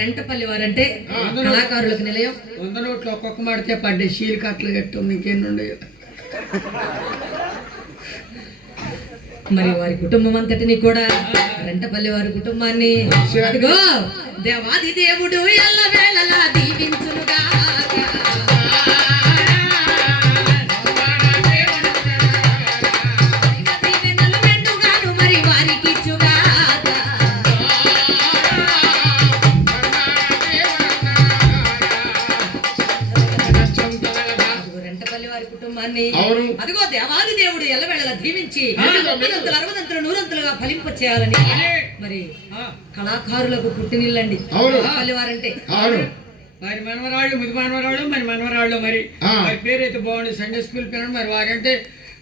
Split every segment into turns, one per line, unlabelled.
రెంటపల్లి వారంటే కళాకారులకు నిలయం.
వంద నోట్లు ఒక్కొక్క మాడితే పడ్డే షీల్ కట్టలు కట్టు ఉండవు?
మరి వారి కుటుంబం అంతటిని కూడా రెంటపల్లి వారి కుటుంబాన్ని అదిగో దేవాది దేవుడు ఎల్ల వేళలా దీవించునుగా వారి
అవును.
అదిగో దేవాది దేవుడు ఎల్లవేళలా దీవించి ముప్పదంతులు అరవదంతులు నూరంతులుగా ఫలింప చేయాలని మరి కళాకారులకు పుట్టినిల్లండి.
అవును.
రెంటపల్లి వారంటే
అవును.
మరి మనవరాళ్ళు ముది మనవరాళ్ళు మరి మనవరాళ్ళు మరి
ఆ.
మరి పేరు అయితే బాగుంది. సండే స్కూల్ పిల్లలు మరి వారంటే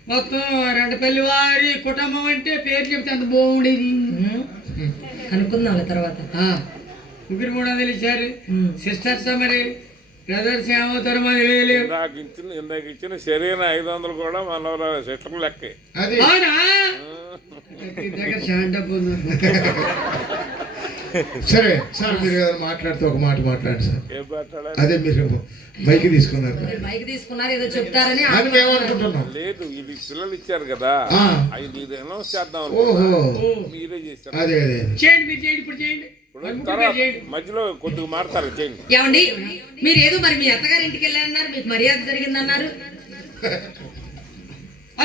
మొత్తం రెండపల్లి వారి కుటుంబం అంటే పేరు చెప్తే అంత బాగుండేది.
కనుక్కుందాం తర్వాత.
ముగ్గురు మూడు వందలు ఇచ్చారు
ఉమ్.
సిస్టర్స్ మరి.
ఇచ్చిన ఇందాక ఇచ్చిన సరైన ఐదు వందలు కూడా మన సిస్టర్ లెక్కే.
అది. సరే సార్ మీరు మాట్లాడితే ఒక మాట మాట్లాడు సార్. అదే మీరు మైక్ తీసుకున్నారు
మైక్ తీసుకున్నారు ఏదో చెప్తారని
అని మేము అనుకుంటున్నాం.
లేదు ఇది పిల్లలు ఇచ్చారు కదా. అది మీరు అనౌన్స్ చేద్దాం
ఓహో.
మీరే చేస్తారు
అదే అదే.
చేయండి మీరు చేయండి ఇప్పుడు చేయండి.
మధ్యలో కొద్దిగా చేయండి
ఏమండి? మీరు ఏదో మరి మీ అత్తగారి ఇంటికి వెళ్ళారన్నారు మీకు మర్యాద జరిగిందన్నారు.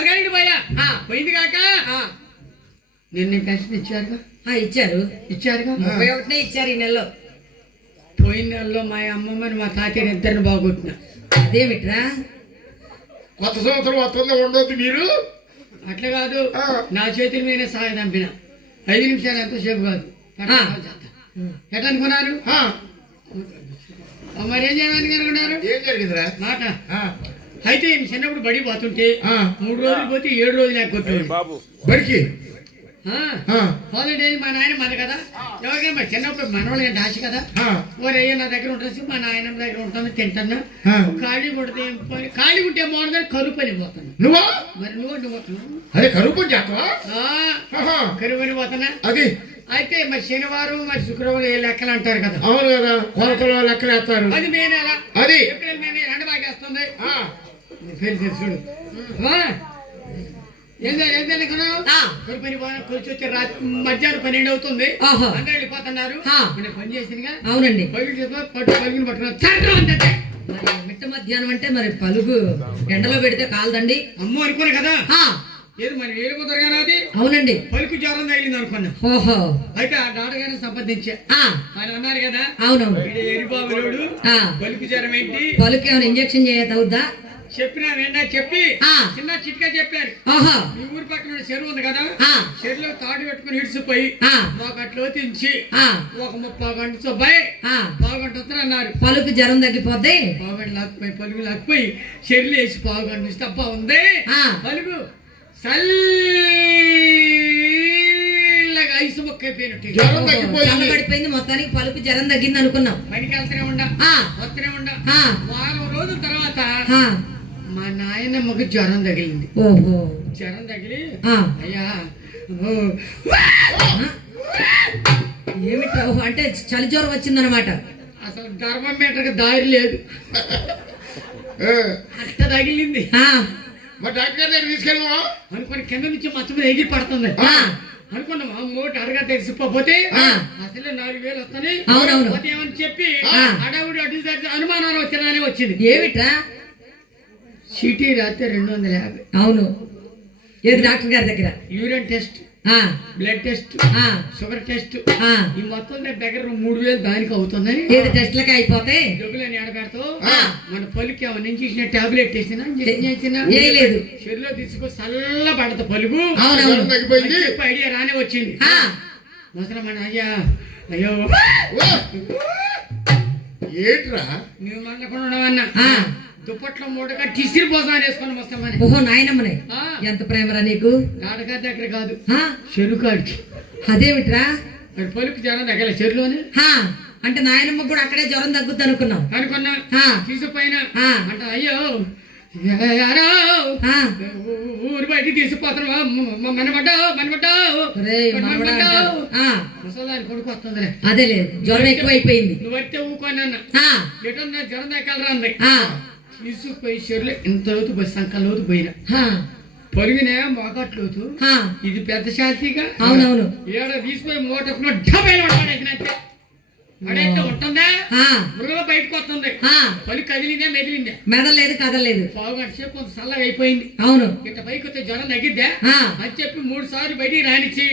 కానీ భయ్యా.
ఆ,
పోయింది కాక?
ఆ,
నిన్న పెన్షన్ ఇచ్చారుగా?
ఆ, ఇచ్చారు.
ఇచ్చారుగా?
ముప్పై ఒకటినే ఇచ్చారు ఈ నెలలో.
పోయిన నెలలో మా అమ్మమ్మని మా తాతయ్యని ఇద్దరిని బాగొట్టిన.
అదేమిట్రా?
కొత్త సంవత్సరం వస్తుంది ఉండొద్దు మీరు?
అట్లా కాదు. నా చేతుల మీదనే సహాయం దంపిన. ఐదు నిమిషాలు ఎంతసేపు కాదు.
ఆ,
మరి ఏం చేయడానికి అనుకున్నారు
ఏం జరిగిందిరా?
మాట అయితే చిన్నప్పుడు బడి పోతుంటే
ఆ,
మూడు రోజులు పోతే ఏడు రోజులు ఎక్కొట్టు
బాబు.
బడికి? ఆ,
హాలిడేస్ మా నాయన మన కదా. ఎవరికైనా మరి చిన్నప్పుడు మనవాళ్ళు ఏంటి ఆశ కదా?
ఆ,
ఓరే అయ్యా నా దగ్గర ఉంటుంది మా నాయన దగ్గర ఉంటుంది తింటాను. ఖాళీ కొడితే ఖాళీ ఉంటే బాగుంటుంది? కరువు పని పోతాను
నువ్వా?
మరి నువ్వు నువ్వు పోతున్నావు?
అదే కరువు పని చేస్తావా?
కరువు పని పోతానా
అది.
అయితే మరి శనివారం మరి శుక్రవారం ఏ లెక్కలు అంటారు కదా?
అవును కదా కొలతలో లెక్కలేస్తారు
అది మే నెల
అది.
ఏప్రిల్ మే నెల ఎండ బాగా వస్తుంది వచ్చి రాత్రి మధ్యాహ్నం పన్నెండు అవుతుంది.
ఆహా.
అందరూ వెళ్ళిపోతున్నారు. పని చేసిందిగా.
అవునండి.
పట్టు పలుకుని పట్టుకున్నా చర్రం అంతే
మరి మిట్ట మధ్యాహ్నం అంటే మరి పలుగు ఎండలో పెడితే కాలదండి.
అమ్మో అనుకోను కదా.
ఆ,
ఏది
అవునండి.
పలుకు జ్వరం తగిలింది అనుకున్నా.
ఓహో.
అయితే ఆ డాక్టర్ గారిని సంప్రదించా.
ఆ,
ఆయన అన్నారు కదా
అవునవును.
ఎరిబాబులోడు
ఆ,
పలుకు జ్వరం ఏంటి?
పలుకు ఏమైనా ఇంజక్షన్ చేయవుద్దా
చెప్పినా వెంటనే చెప్పి.
ఆ.
చిన్న చిట్కా చెప్పారు. మీ ఊరి పక్కన చెరువు ఉంది కదా?
ఆ,
చెరువులో తాడు పెట్టుకుని ఇడిచిపోయి
ఆ,
మాకు అట్లా తించి
ఆ,
ఒక ముప్పై గంట సుబ్బాయి
ఆ,
పావుగంట వస్తారు అన్నారు.
పలుకు జ్వరం తగ్గిపోద్ది.
పావుగంట లాక్కుపోయి పలుగు లాక్కుపోయి చెల్లి వేసి పావుగంట నుంచి తప్ప ఉంది.
ఆ.
చల్లగా ఐసు మొక్క అయిపోయినట్టు
జ్వరం తగ్గిపోయింది
చల్లబడిపోయింది మొత్తానికి పలుకు జ్వరం తగ్గింది అనుకున్నాం.
పనికి వెళ్తూనే ఉండా?
ఆ,
వస్తూనే ఉండా?
ఆ,
వారం రోజుల తర్వాత మా నాయనమ్మకి జ్వరం తగిలింది.
ఓహో.
జ్వరం తగిలి అయ్యా
ఓహో, అంటే చలి జ్వరం వచ్చిందనమాట
అసలు థర్మోమీటర్కి దారి లేదు. అట్ట తగిలింది.
మరి డాక్టర్ గారి దగ్గర తీసుకెళ్ళమా?
అనుకుని కింద నుంచి మచ్చ మీద ఎగిరి పడుతుంది. అనుకున్నాం మూట అడగా తెలిసిపోతే. అసలే నాలుగు వేలు వస్తాయి
అవునవును.
ఏమని చెప్పి. అడవుడు అటు అనుమానాలు వచ్చినానే వచ్చింది.
ఏమిట్రా?
సిటీ రాత్రి రెండు వందల యాభై.
అవును. ఏది డాక్టర్ గారి దగ్గర?
Urine test. బ్లడ్ టెస్ట్
ఆ,
షుగర్ టెస్ట్
ఆ.
ఈ మొత్తం దగ్గర మూడు వేలు దానికి అవుతుందని.
ఏది టెస్ట్లకి అయిపోతే?
జబ్బులని ఎడబెడతావు. మన పలుకి చేసిన టాబ్లెట్ వేసినా
లేదు.
చెరులో తీసుకొని చల్ల పడత చెప్పి ఐడియా రానే వచ్చింది.
ఆ,
ముసలమ్మ అయ్యా అయ్యో!
ఏంట్రా?
నువ్వు మాట్లాడకుండా ఉండవన్నా.
ఆ.
దుప్పట్లో మూటగా టిసిరి పోసాని వేసుకొని వస్తామని
ఓహో నాయనమ్మనే. ఎంత ప్రేమరా నీకు?
నాటగారి దగ్గర కాదు.
ఆ,
చెరుకాడికి.
అదేమిట్రా?
మరి పలుకు జనం దగ్గర చెరులోనే?
ఆ, అంటే నాయనమ్మ కూడా అక్కడే జ్వరం తగ్గుద్ది అనుకున్నాం.
అనుకున్నా తీసుకుపోయినా. అంటే అయ్యో ఊరు బయటికి తీసుకుపోతున్నా. మనబడ్డావు మనబడ్డావు ముసలాని కొడుకు వస్తుందిలే.
అదేలే జ్వరం ఎక్కువైపోయింది.
నువ్వు వస్తే ఊకోనన్న ఎటన్నా జ్వరం దగ్గర తీసుకుపోయి చెరువులో ఇంత లోతు పోయి సంకల లోతు పోయిన. పొరిగినే మోకట్ లోతు.
ఆ,
ఇది పెద్ద శాంతిగా
అవునవును.
ఏడ తీసిపోయి మోటప్పుడు డబ్బైన పడేసినట్టే అడైతే ఉంటుందా? మృగ బయటకు వస్తుంది. పని కదిలిందే మెదిలిందే.
మెదలేదు కదలేదు
పావు గంట సేపు కొంత చల్లగా అయిపోయింది.
అవును.
ఇట్ట పైకి వస్తే జ్వరం తగ్గిద్దా? అని చెప్పి మూడు సార్లు బయటికి రానిచ్చి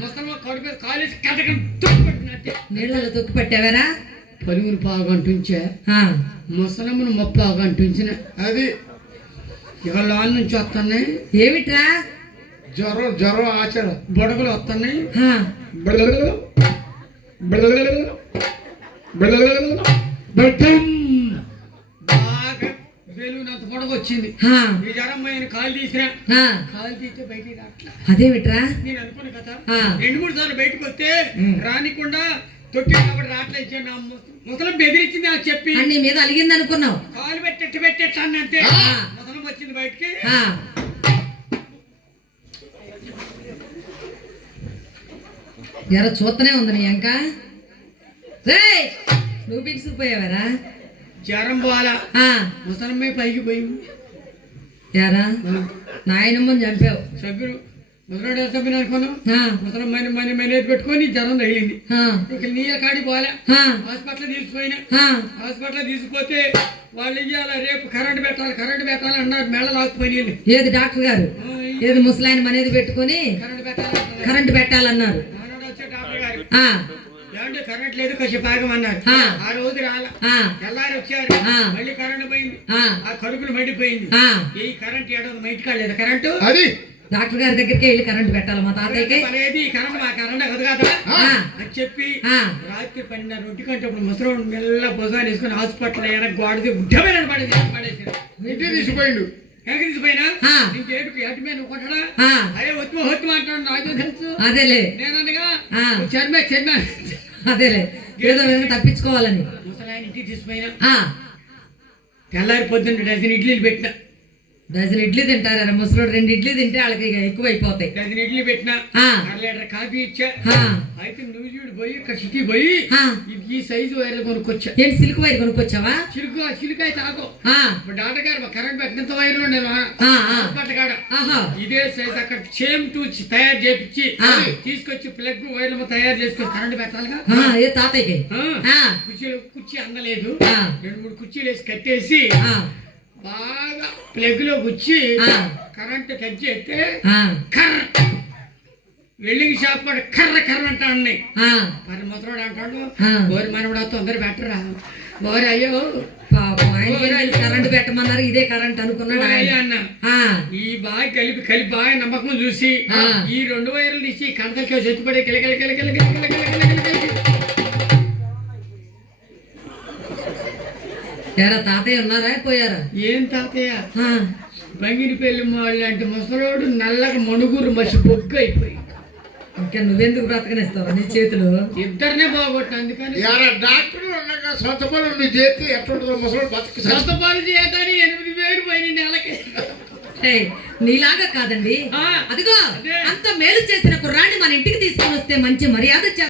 ముసలమ్మ కడుపు కాలేసి కథకం తొక్కుపెట్టినట్టే
నీళ్ళలో తొక్కి పెట్టావరా?
పలువురు పావు గంట ఉంచా
ఆ,
ముసలమ్మను ముప్పావు గంట ఉంచిన
అది
లోన్ నుంచి వస్తున్నాయి
ఏమిట్రా?
జ్వరం జ్వరం ఆచారం.
బుడగలు వస్తున్నాయి
ఆ,
బెట్టం. బాగా బెలూనంత పొడగ వచ్చింది ఈ జ్వరం పోయిన కాలు తీసినా.
ఆ,
కాలు తీస్తే బయటికి రావట్లా
అదేమిట్రా?
నేను అనుకున్న కదా. రెండు మూడు సార్లు బయటకు వస్తే. రానికుండా కాబట్టి రాట్లే ఇచ్చాను నా ముసలం బెదిరించింది అని చెప్పి.
నీ మీద అలిగింది అనుకున్నావు.
కాలు పెట్టెట్టు పెట్టెట్టు అన్న అంతే. ముసలం వచ్చింది బయటికి.
ఎర చూస్తూనే ఉంది నీ రేయ్ నువ్వు బిగుసుకుపోయావరా?
జ్వరం పోవాలా? ముసలమ్మే పైకి పోయింది.
ఎరా నాయనమ్మని చంపావు.
సభ్యుడు ముసలాడు సభ్యుని అనుకోను
ఆ,
ముసలం మని మని మనేది పెట్టుకొని జ్వరం తగిలింది. ఇక నీళ్ళ కాడి పోలే హాస్పిటల్ తీసుకుపోయినా. హాస్పిటల్ తీసుకుపోతే వాళ్ళు ఇయ్యాల రేపు కరెంట్ పెట్టాలి కరెంట్ పెట్టాలి అన్నారు మెళ్ళ లాక్కుపోయి
ఏది డాక్టర్ గారు? ఏది ముసలాయన మనేది పెట్టుకొని
కరెంట్ పెట్టాలి అన్నారు.
కరెంట్ పెట్టాలన్నారు.
ఏమంటే కరెంట్ లేదు కాసేపు ఆగమన్నారు
ఆ.
ఆ రోజు రాల.
ఆ,
తెల్లారి వచ్చారు. మళ్ళీ కరెంట్ పోయింది.
ఆ,
ఆ కడుపులు మండిపోయింది. ఈ కరెంట్ ఏడో బయట కాలేదు కరెంటు?
అది.
డాక్టర్ గారి దగ్గరికి వెళ్ళి కరెంట్ పెట్టాలి మా తాతయ్యకి.
అనేది కరెంట్ మా కరెంట్ కదా అని చెప్పి
ఆ,
రాత్రి పన్నెండు ఒంటి కంటే ఇప్పుడు ముసలోడు మెల్ల భుజాన్ని వేసుకుని హాస్పిటల్ ఏడ గోడది గుడ్డమైన పడేసి పడేసి
ఇంటికి తీసిపోయిండు.
ఎక్కడికి తీసిపోయినా. ఇంకేటు ఎటు మీద నువ్వు కొట్టడా అదే ఒత్తు ఒత్తు అంటాడు నాకు తెలుసు.
అదేలే.
నేననగా
ఆ.
చర్మ చర్మ.
అదేలే. ఏదో విధంగా తప్పించుకోవాలని.
ముసలాయన ఇంటికి తీసిపోయినా.
ఆ.
తెల్లారి పొద్దున్న డజన్ ఇడ్లీలు పెట్టిన.
డజన్ ఇడ్లీ తింటారా ముసలోడు రెండు ఇడ్లీ తింటే వాళ్ళకి ఎక్కువ అయిపోతాయి
డజన్ ఇడ్లీ పెట్టిన అర లీటర్ కాఫీ ఇచ్చా అయితే నువ్వు చూడు పోయి ఇక్కడ సిటీ పోయి ఈ సైజు వైర్లు కొనుక్కొచ్చా.
ఏంటి సిల్క్ వైర్ కొనుక్కొచ్చావా?
చిలుకు ఆ చిలుకు అయితే ఆగో డాక్టర్ గారు కరెంట్ పెట్టినంత వైర్లు కాడ.
ఆహా.
ఇదే సైజ్ అక్కడ సేమ్ టు తయారు చేపించి. తీసుకొచ్చి ప్లగ్ వైర్లు తయారు చేసుకొని కరెంట్ పెట్టాలిగా.
ఏ తాతయ్యకి?
కుర్చీలు కుర్చీ అందలేదు. రెండు మూడు కుర్చీలు వేసి కట్టేసి బాగా ప్లగ్లో గుచ్చి. కరెంట్ టచ్ చేస్తే కర్ర. వెల్డింగ్ షాప్ వాడు కర్ర కర్ర అంటా ఉన్నాయి. మరి ముసరాడు అంటాడు. ఓరి మనవడా తొందర పెట్టరా. ఓరి అయ్యో.
కరెంట్ పెట్టమన్నారు ఇదే కరెంట్ అనుకున్నాడు
అన్న. ఈ బాగా కలిపి కలిపి బాగా నమ్మకం చూసి. ఈ రెండు వైర్లు తీసి కందలకి చెట్టుపడే కిలకిల కిలకిల కిలకిల కిలకిల
ఎరా తాతయ్య ఉన్నారా? పోయారా?
ఏం తాతయ్య? బంగిని పెళ్ళి అంటే ముసలోడు నల్లగా మణుగురు మసి బొగ్గు అయిపోయి.
ఇంకా నువ్వెందుకు బ్రతకనిస్తావు నీ చేతులు?
ఇద్దరినే బాగొట్టు అందుకని.
యారా డాక్టర్లు ఉన్నాక సొంత పనులు నువ్వు చేస్తే ఎట్లుంటుందో ముసలి బతుకు
సొంతపాలు చేయటానికి ఎనిమిది వేలు పోయిన నెలకి.
ఏయ్, నీలాగా కాదండి.
ఆ.
అదిగో
అదే.
అంత మేలు చేసిన కుర్రాన్ని మన ఇంటికి తీసుకొని వస్తే మంచి మర్యాద చేస్తాం